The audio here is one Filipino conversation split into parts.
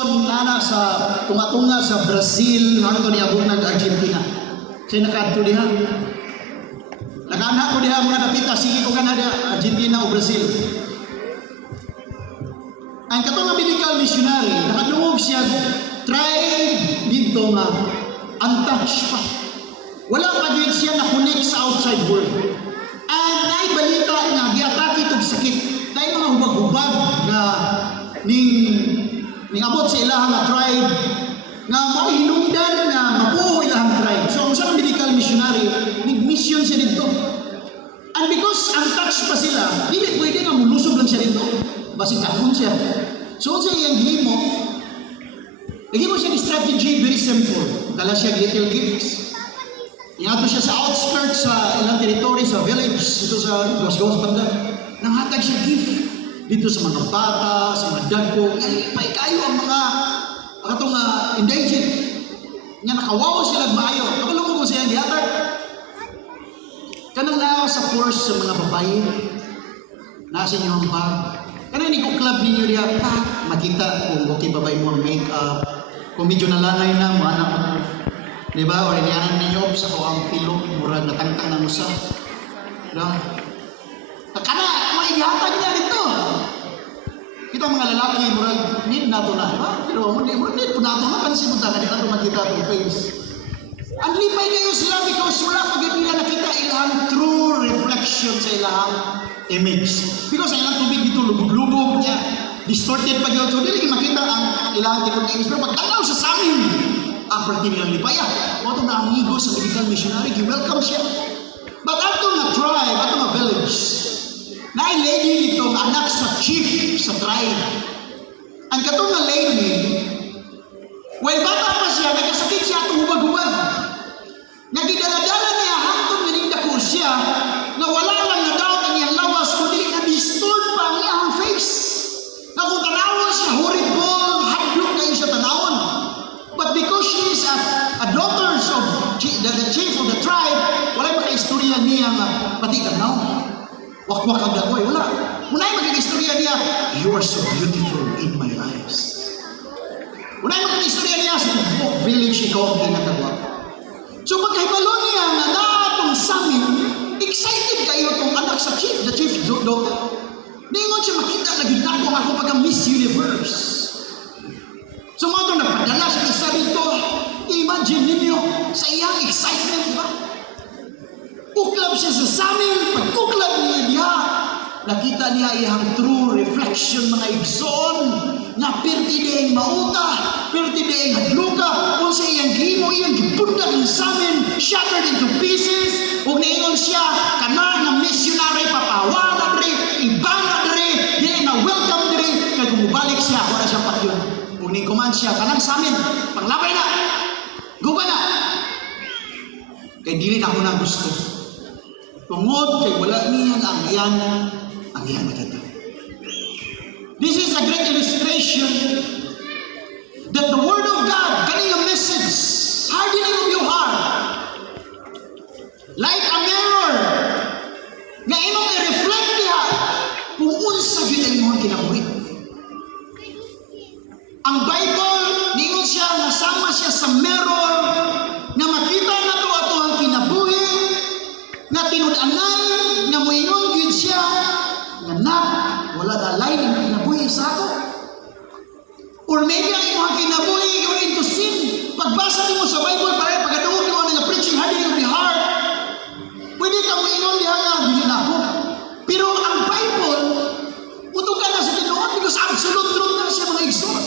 eleksyon na sa tumatunga sa Brazil, ano to niabot ng Argentina. Kaya nakadto diha. Nakaana ko diha mga napita, sige ko kanada, Argentina o Brazil. Ang katong medical missionary, nakadungog siya, tribe dito nga, untouched pa. Wala pa din siya na-connect sa outside world. And naibalita nga, giatake itong sakit. Dahil mga hubag-hubag na ning abot sa ilahang nga tribe, nga maihinungdan na mabuho ilahang tribe. So, ang isang medical missionary, mission siya dito. And because untouched pa sila, hindi pwede nga mulusob lang siya dito. Basig kakon siya. So, sa iyang himo, naging mo siya ni strategy, very simple. Kala siya little gifts. Ingato siya sa outskirts sa ilang territory, sa village, dito sa Gawas-Gawas banda. Nanghatag siya gift dito sa mga bata, sa mga dagko. Nalipay kayo ang mga katong indigent. Nga nakawaw sila maayo. Nakalungo mo siya gihatag. Kanang naaw sa course sa mga babae, nasa inyo ang bag. Kanang hindi ko club ninyo diya, makita kung okay ba ba yung make-up, kung medyo nalanay na, mga anak mo. Diba? O inianan ninyo sa kawang pilo, murag natangtang na musa. Diba? Kana, mga idihatag niya dito. Kita mga lalaki, murag, need na ito na. Diba? Pero need po na ito na, pansin mo tayo, hindi na ito makita itong face. Ang lipay kayo sila because wala pag nila nakita ilang true reflection sa ilang image. Because ang ilang tubig dito, lubog-lubog niya. Distorted pa dito. So, hindi makita ang ilang tipong image. Pero pagtanaw sa samin, ang parte nilang lipaya. O ito na amigo sa medical missionary, welcome siya. But ato nga tribe, ato nga village, na lady dito, anak sa chief sa tribe. Ang katong nga lady, well, bata pa siya, nagkasakit siya itong hubag-hubag. Nagidala-dala niya, hantong nanindako siya, na wala lang na daw ang iyang lawas, kundi na-distort pa ang iyang face. Na kung tanawon siya, horrible, hadlok kayo siya tanawon. But because she is a daughter of the chief of the tribe, wala maka-istorya niya nga pati kanaw. Wakwak ang dagoy, wala. Muna'y maka-istorya niya, you are so beautiful in my eyes. Muna'y maka-istorya niya, sa village ikaw ang pinakagwap. So pagkahibalo niya na natong samin, excited kayo itong anak sa chief, the chief daughter. Ningon siya makita, naging ako pagka-Miss Universe. So mga itong napadala sa isa dito, imagine ninyo sa iyang excitement, di ba? Uklab siya sa samin, pag-uklab niya diha, nakita niya iyang true reflection, mga igsoon, na pirti dihing mauta, pirti dihing hadluka, kung sa iyang himo, iyang gipundag ng samin, shattered into pieces, kung naingon siya, kana ng missionary, papawa na dre, iba na dre, di na welcome dre, kaya kumubalik siya, wala siya patyon. Kung ningkuman siya, kanang samin, panglabay na, guba na. Kaya dili na ako na gusto. Tungod kay wala niyan ang iyan makita. This is a great illustration that the Word of God, getting a message, hardening of your heart, like a mirror, nga imong i-reflect niya kung unsa yun ang imong kinabuhi. Ang Bible, niyon siya, nasama siya sa mirror, na makita na to ato ang kinabuhi, na tinud-anay, na muingon yun siya, nga wala na line ang kinabuhi sa ako. Or maybe ang imong kinabuhi, you're into sin. Pagbasa mo sa Bible, para pagkadungog mo nga preaching, hardening of the heart, pwede ka muingon diha nga, dili na ako. Pero ang Bible, utugan na sa tinuod, because absolute truth na siya mga igsoon.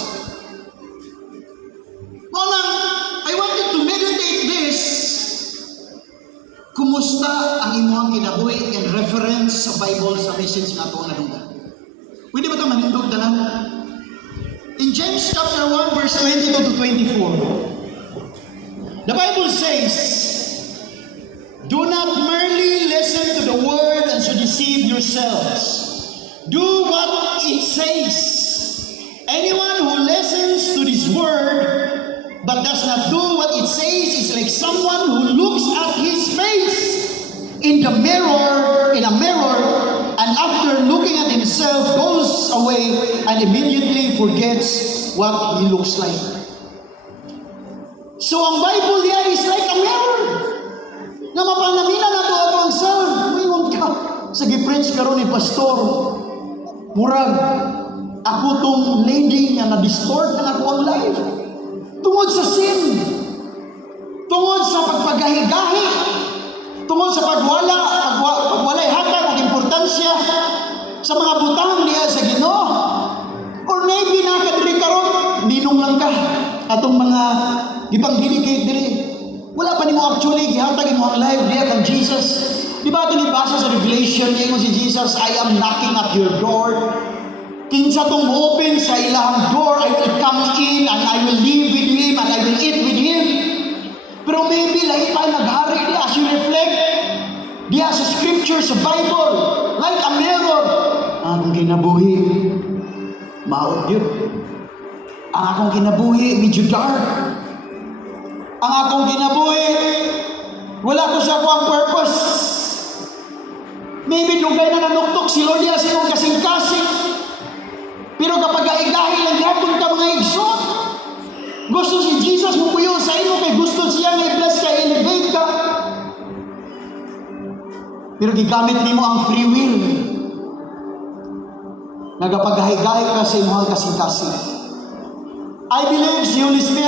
I want you to meditate this. Kumusta ang imuhang kinabuhi in reference sa Bible sa message nga ito nga nunggan? Pwede ba ito manindog dalan? In James chapter 1 verse 22 to 24, the Bible says, do not merely listen to the word and so deceive yourselves. Do what it says. Anyone who listens to this word but does not do what it says is like someone who looks at his face in a mirror, and after looking at himself goes away and immediately forgets what He looks like. So ang Bible niya is like a mirror. Na mapanamina na to ato ang self. Mayroon ka. Sa gi-preach karon ni pastor. Murag, ako tong lady nga na-distort na ako ang life. Tungod sa sin. Tungod sa pagpagahi-gahi. Tungod sa pagwalay hatag o importansya sa mga butang niya sa Ginoo. Or maybe nakadiri karon, ninong lang ka. Atong mga ibang delicate diri. Wala pa nimo actually gihatag imo ang life diya kang Jesus. Di ba ito nibasa sa Revelation niya si Jesus, I am knocking at your door. Kinsa tong open sa ilahang door, I will come in and I will live with Him and I will eat with Him. Pero maybe lahi pa naghari diya as you reflect diya sa scripture, sa Bible, like a mirror. Ang kinabuhi, maot yun. Ang akong kinabuhi, medyo dark. Ang akong kinabuhi, wala ko sa akong purpose. Maybe dugay na nanuktok si Lord niya sa iyong kasing-kasing. Pero kapag aigahi lang gihapon ka mga igsot, gusto si Jesus mo puyo sa imo kay gusto siya na i-bless ka, elevate ka. Pero gigamit nimo ang free will. Nagapagahi-gahi ka sa imong kasing-kasing. I believe si Holy Spirit